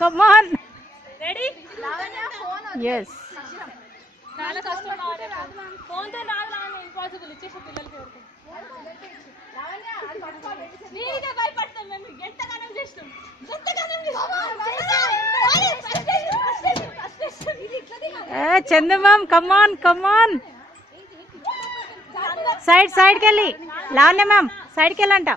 Come on ready yes చాలా కష్టం phone తో రాదు ఇంపాసిబుల్ ఇచ్చేసే పిల్లలకి ఎవరికి నీకే భయపడతాం మేము ఎంతగానం చేస్తాం చందమామ్ కమ్ ఆన్ సైడ్కి వెళ్ళి లావణ్య మ్యామ్ సైడ్కి వెళ్ళంట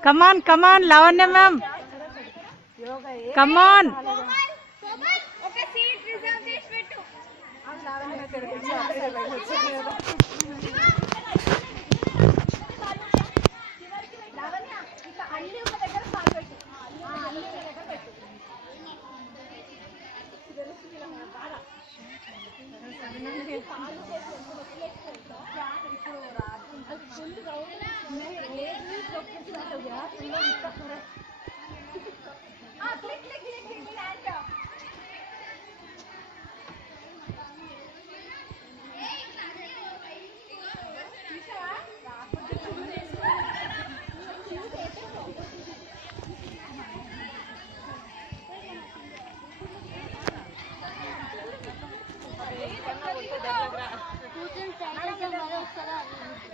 Come on, Lavanya ma'am. Come on. Okay, seat reserve చేసి పెట్టు. లావణ్య ఇక అన్ని ఒక దగ్గర కాల్ పెట్టు. అన్ని ఒక దగ్గర పెట్టు.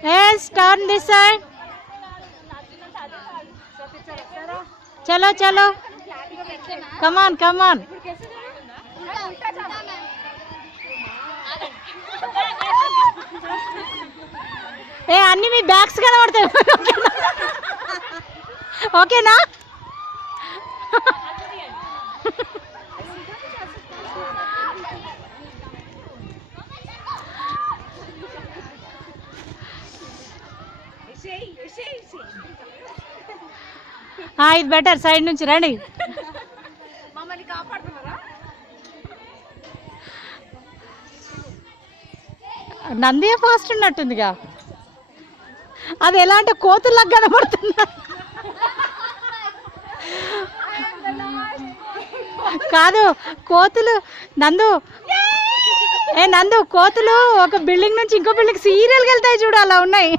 Yes, turn this side. Chalo. Come on. ఏ అన్ని మీ బ్యాగ్స్ కనబడతాయి ఓకేనా ఇది బెటర్ సైడ్ నుంచి రండి మమ్మల్ని కాపాడుతున్నారా నంది ఫాస్ట్ ఉన్నట్టుందిగా అది ఎలా అంటే కోతుల్లాగా కనబడుతున్నా కాదు కోతులు నందు కోతులు ఒక బిల్డింగ్ నుంచి ఇంకో బిల్డింగ్ సీరియల్కి వెళ్తాయి చూడు అలా ఉన్నాయి